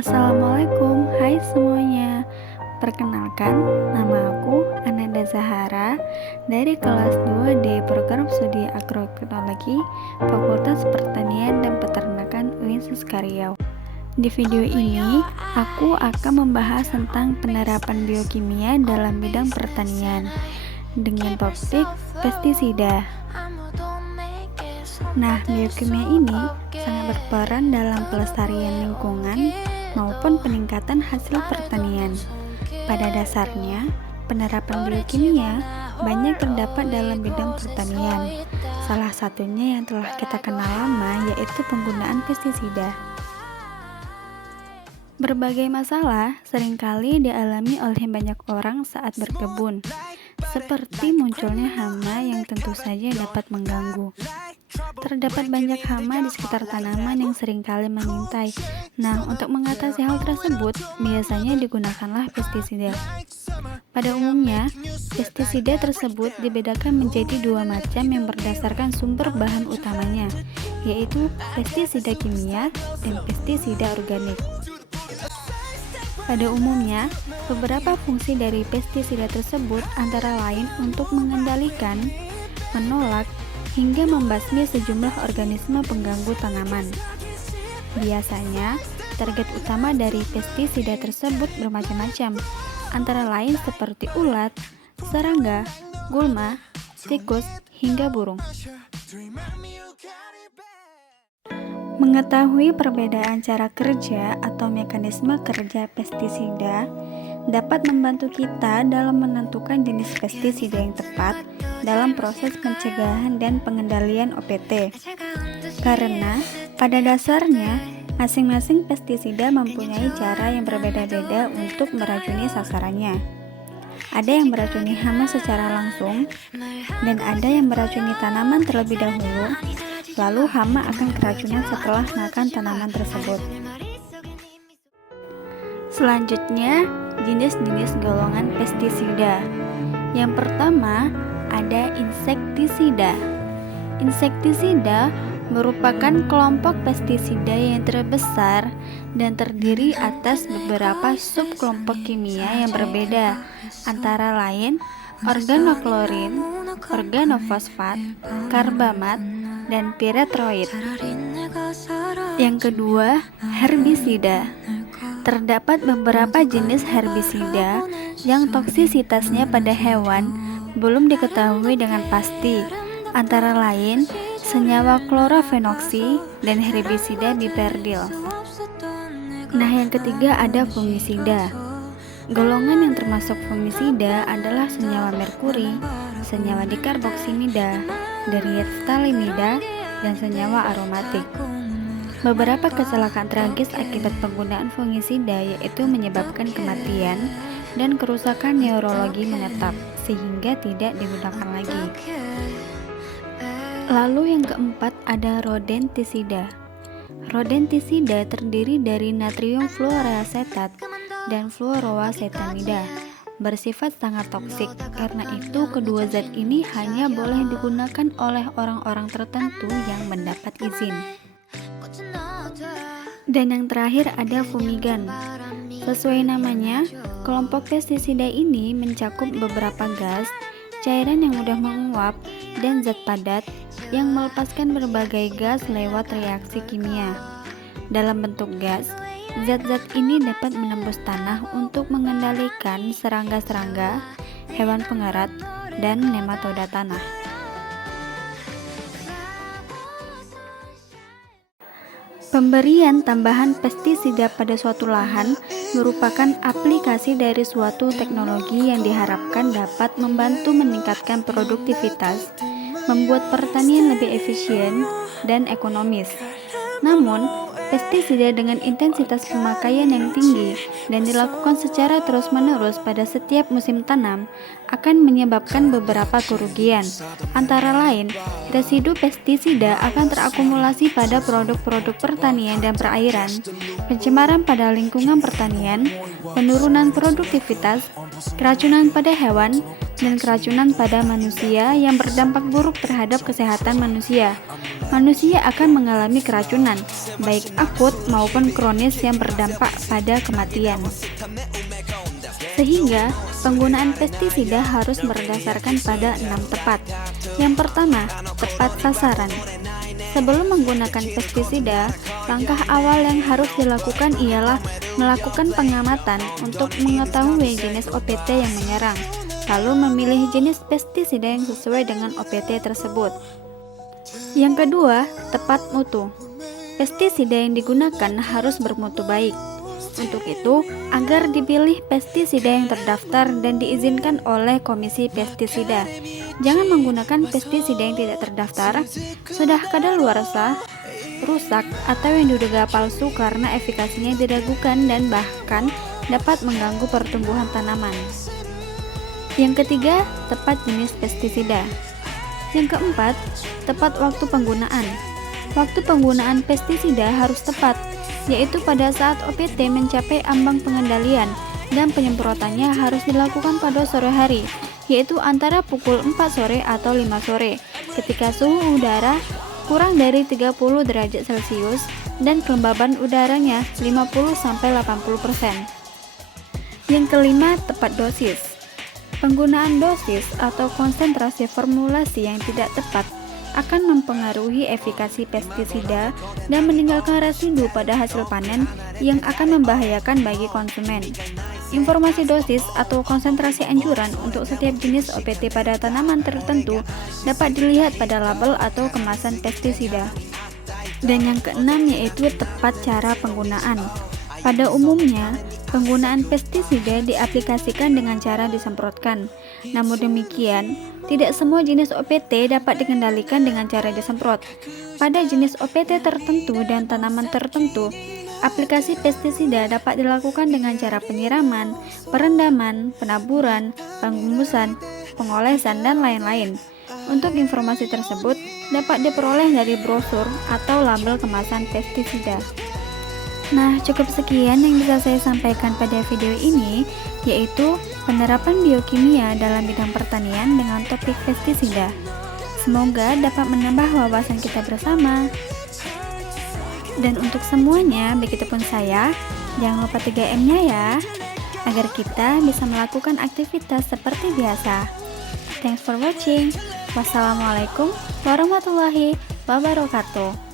Assalamualaikum, hai semuanya. Perkenalkan, nama aku Ananda Zahara dari kelas 2D Program Studi Agroteknologi Fakultas Pertanian dan Peternakan Universitas Riau. Di video ini, aku akan membahas tentang penerapan biokimia dalam bidang pertanian dengan topik pestisida. Nah, biokimia ini sangat berperan dalam pelestarian lingkungan maupun peningkatan hasil pertanian. Pada dasarnya, penerapan biokimia banyak terdapat dalam bidang pertanian. Salah satunya yang telah kita kenal lama yaitu penggunaan pestisida. Berbagai masalah seringkali dialami oleh banyak orang saat berkebun, seperti munculnya hama yang tentu saja dapat mengganggu. Terdapat banyak hama di sekitar tanaman yang seringkali mengintai. Nah, untuk mengatasi hal tersebut, biasanya digunakanlah pestisida. Pada umumnya, pestisida tersebut dibedakan menjadi dua macam yang berdasarkan sumber bahan utamanya, yaitu pestisida kimia dan pestisida organik. Pada umumnya, beberapa fungsi dari pestisida tersebut antara lain untuk mengendalikan, menolak, hingga membasmi sejumlah organisme pengganggu tanaman. Biasanya, target utama dari pestisida tersebut bermacam-macam, antara lain seperti ulat, serangga, gulma, tikus, hingga burung. Mengetahui perbedaan cara kerja atau mekanisme kerja pestisida dapat membantu kita dalam menentukan jenis pestisida yang tepat dalam proses pencegahan dan pengendalian OPT. Karena pada dasarnya masing-masing pestisida mempunyai cara yang berbeda-beda untuk meracuni sasarannya. Ada yang meracuni hama secara langsung dan ada yang meracuni tanaman terlebih dahulu, lalu hama akan keracunan setelah makan tanaman tersebut. Selanjutnya, jenis-jenis golongan pestisida. Yang pertama, ada insektisida. Insektisida merupakan kelompok pestisida yang terbesar dan terdiri atas beberapa subkelompok kimia yang berbeda, antara lain organoklorin, organofosfat, karbamat, dan piretroid. Yang kedua, herbisida. Terdapat beberapa jenis herbisida yang toksisitasnya pada hewan belum diketahui dengan pasti, antara lain senyawa klorofenoksi dan herbisida biperdil. Nah, yang ketiga ada fungisida. Golongan yang termasuk fungisida adalah senyawa merkuri, senyawa dikarboksimida, diethylmida, dan senyawa aromatik. Beberapa kecelakaan tragis akibat penggunaan fungisida yaitu menyebabkan kematian dan kerusakan neurologi menetap sehingga tidak digunakan lagi. Lalu yang keempat ada rodentisida. Rodentisida terdiri dari natrium fluoroasetat dan fluoroacetamida, bersifat sangat toksik. Karena itu kedua zat ini hanya boleh digunakan oleh orang-orang tertentu yang mendapat izin. Dan yang terakhir ada fumigan. Sesuai namanya, kelompok pestisida ini mencakup beberapa gas, cairan yang mudah menguap, dan zat padat yang melepaskan berbagai gas lewat reaksi kimia. Dalam bentuk gas, zat-zat ini dapat menembus tanah untuk mengendalikan serangga-serangga, hewan pengerat, dan nematoda tanah. Pemberian tambahan pestisida pada suatu lahan merupakan aplikasi dari suatu teknologi yang diharapkan dapat membantu meningkatkan produktivitas, membuat pertanian lebih efisien dan ekonomis. Namun, pestisida dengan intensitas pemakaian yang tinggi dan dilakukan secara terus-menerus pada setiap musim tanam akan menyebabkan beberapa kerugian. Antara lain, residu pestisida akan terakumulasi pada produk-produk pertanian dan perairan, pencemaran pada lingkungan pertanian, penurunan produktivitas, keracunan pada hewan, dan keracunan pada manusia yang berdampak buruk terhadap kesehatan manusia. Manusia akan mengalami keracunan, baik akut maupun kronis yang berdampak pada kematian. Sehingga, penggunaan pestisida harus berdasarkan pada 6 tepat. Yang pertama, tepat sasaran. Sebelum menggunakan pestisida, langkah awal yang harus dilakukan ialah melakukan pengamatan untuk mengetahui jenis OPT yang menyerang, lalu memilih jenis pestisida yang sesuai dengan OPT tersebut. Yang kedua, tepat mutu. Pestisida yang digunakan harus bermutu baik. Untuk itu, agar dipilih pestisida yang terdaftar dan diizinkan oleh Komisi Pestisida. Jangan menggunakan pestisida yang tidak terdaftar, sudah kadaluarsa, rusak, atau yang diduga palsu karena efikasinya diragukan dan bahkan dapat mengganggu pertumbuhan tanaman. Yang ketiga, tepat jenis pestisida. Yang keempat, tepat waktu penggunaan. Waktu penggunaan pestisida harus tepat, yaitu pada saat OPT mencapai ambang pengendalian dan penyemprotannya harus dilakukan pada sore hari, yaitu antara pukul 4 sore atau 5 sore, ketika suhu udara kurang dari 30 derajat Celcius dan kelembaban udaranya 50-80%. Yang kelima, tepat dosis. Penggunaan dosis atau konsentrasi formulasi yang tidak tepat akan mempengaruhi efikasi pestisida dan meninggalkan residu pada hasil panen yang akan membahayakan bagi konsumen. Informasi dosis atau konsentrasi anjuran untuk setiap jenis OPT pada tanaman tertentu dapat dilihat pada label atau kemasan pestisida. Dan yang keenam yaitu tepat cara penggunaan. Pada umumnya, penggunaan pestisida diaplikasikan dengan cara disemprotkan. Namun demikian, tidak semua jenis OPT dapat dikendalikan dengan cara disemprot. Pada jenis OPT tertentu dan tanaman tertentu, aplikasi pestisida dapat dilakukan dengan cara penyiraman, perendaman, penaburan, pengembusan, pengolesan, dan lain-lain. Untuk informasi tersebut dapat diperoleh dari brosur atau label kemasan pestisida. Nah, cukup sekian yang bisa saya sampaikan pada video ini, yaitu penerapan biokimia dalam bidang pertanian dengan topik pestisida. Semoga dapat menambah wawasan kita bersama. Dan untuk semuanya, begitupun saya, jangan lupa 3M-nya ya, agar kita bisa melakukan aktivitas seperti biasa. Thanks for watching. Wassalamualaikum warahmatullahi wabarakatuh.